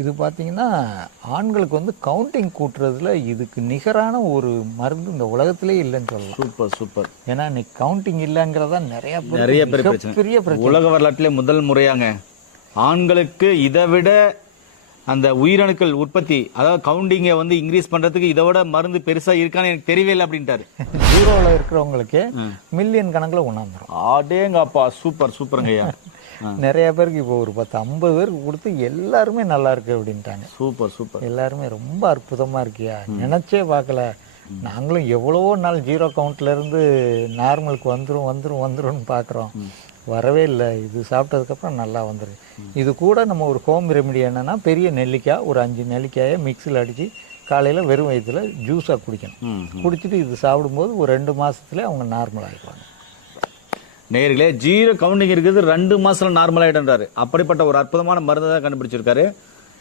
இது பார்த்தீங்கன்னா, ஆண்களுக்கு வந்து கவுண்டிங் கூட்டுறதுல இதுக்கு நிகரான ஒரு மருந்து இந்த உலகத்திலேயே இல்லன்னு சொல்லலாம். Super super. ஏன்னா, இன்னைக்கு கவுண்டிங் இல்லங்கிறது தான் நெறைய நிறைய பேர் பெரிய பிரச்சனை. உலக வரலாற்றிலே முதல் முறையாங்க ஆண்களுக்கு இதை விட அந்த உயிரணுக்கள் உற்பத்தி, அதாவது கவுண்டிங்கை வந்து இன்க்ரீஸ் பண்றதுக்கு இதை விட மருந்து பெருசா இருக்கான்னு எனக்கு தெரியவே இல்லை அப்படின்ட்டாரு. ஜீரோவில் இருக்கிறவங்களுக்கு மில்லியன் கணக்கில் உணர்ந்துரும். அடேங்கப்பா, சூப்பர் சூப்பருங்க ஐயா. நிறைய பேருக்கு இப்போ ஒரு 10-50 பேருக்கு கொடுத்து எல்லாருமே நல்லா இருக்கு அப்படின்ட்டாங்க. Super super. எல்லாருமே ரொம்ப அற்புதமா இருக்கியா, நினைச்சே பார்க்கல. நாங்களும் எவ்வளவோ நாள் ஜீரோ கவுண்ட்ல இருந்து நார்மலுக்கு வந்துரும்னு பார்க்குறோம். வரவே இல்லை. இது சாப்பிட்டதுக்கப்புறம் நல்லா வந்துடும். இது கூட நம்ம ஒரு ஹோம் ரெமெடி என்னன்னா, பெரிய நெல்லிக்காய் ஒரு 5 நெல்லிக்காயை மிக்சியில் அடித்து காலையில் வெறும் வயிற்றுல ஜூஸாக குடிக்கணும். குடிச்சிட்டு இது சாப்பிடும்போது ஒரு 2 மாசத்துல அவங்க நார்மல் ஆகிடுவாங்க. நேர்களே, ஜீரோ கவுண்டிங் இருக்குது 2 மாசத்துல நார்மல் ஆயிடுன்றாரு. அப்படிப்பட்ட ஒரு அற்புதமான மருந்து தான் கண்டுபிடிச்சிருக்காரு.